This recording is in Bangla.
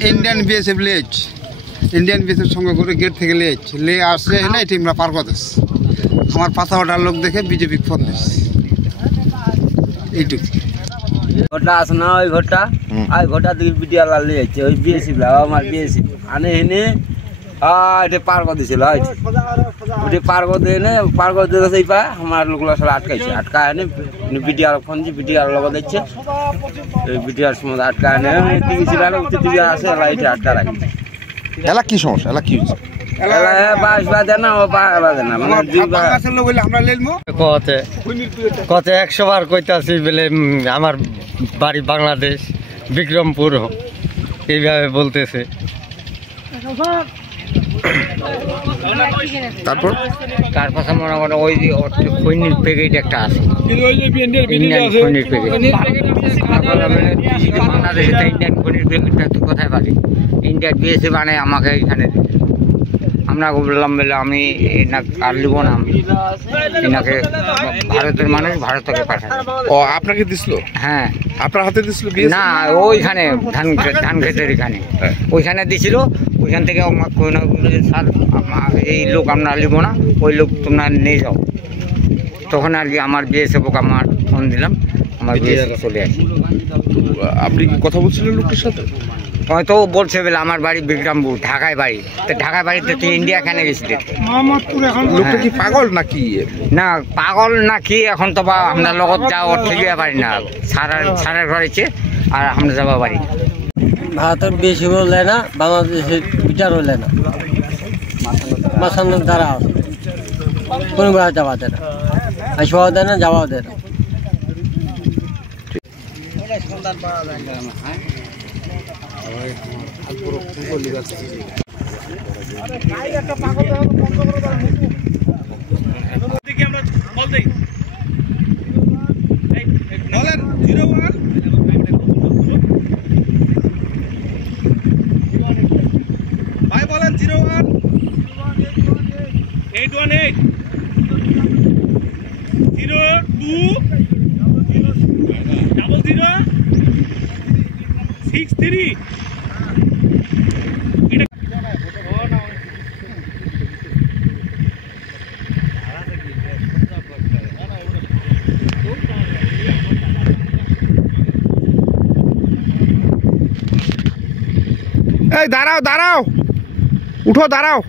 ইন্ডিয়ান বিএসএফ লেজ ইন্ডিয়ান বিএসএফ সঙ্গে করে গেট থেকে লে আসছে না এটি আমরা পার করতেছি আমার পাতা ওঠার লোক দেখে বিজেপি ফোন দিচ্ছে এইটুকু ঘরটা আছে না ওই ঘরটা আর ঘরটা দিকে বিটিআর লাল যাচ্ছে ওই বিএসএফ আমার বিএসএফ আনে এনে এটা পার করে দিয়েছিল ওটি পার করে দিয়ে এনে পার করে দিয়ে সেই পায় আমার লোকগুলো সব আটকাইছে আটকা এনে বিটিআর ফোন দিয়ে বিটিআর লগা দিচ্ছে বিটিআর সময় আটকা এনে দিকে ছিল দিকে আসে লাইটে আটকা রাখি এলা কি সমস্যা এলা কি হয়েছে কত 100 বার কইতাছি বলে আমার বাড়ি বাংলাদেশ বিক্রমপুর এইভাবে বলতেছে তারপর মনে করেন ওই যে খৈনির প্যাকেট একটা আছে ইন্ডিয়ান খৈনির প্যাকেট বাংলাদেশে ইন্ডিয়ান খৈনির প্যাকেটটা তুই কোথায় পাবি ইন্ডিয়ান বিএসএফ আনে আমাকে এখানে আমরা বললাম বলে আমি আর লিব না এনাকে ভারতের মানুষ ভারত থেকে পাঠায় ও আপনাকে দিছিল হ্যাঁ আপনার হাতে দিছিল না ওইখানে ধান ক্ষেতের এখানে ওইখানে দিছিল ওইখান থেকে স্যার এই লোক আমরা লিব না ওই লোক তোমরা নিয়ে যাও তখন আর কি আমার বিএসএফ আমার ফোন দিলাম আমার বিএসএফ চলে আসি আপনি কি কথা বলছিলেন লোকের সাথে হয়তো বলছে বলে আমার বাড়ি বিক্রমপুর ঢাকায় বাড়ি তো ঢাকায় বাড়িতে তুই ইন্ডিয়া কেন গেছিলি লোকটা কি পাগল নাকি না পাগল নাকি এখন তো বা আমরা লগত যাওয়া ঠিক পারি না সারার ঘরেছে আর আমরা যাবা পারি ভারতের বেশি বললে না বাংলাদেশের বিচার হলে না মাসানোর দ্বারা আছে কোনো বেড়া যাওয়া দেয় না আসবাও দেয় না যাওয়াও দেয় না ভাই বলেন 01 818 02 00 63 এই দাঁড়াও উঠো দাঁড়াও।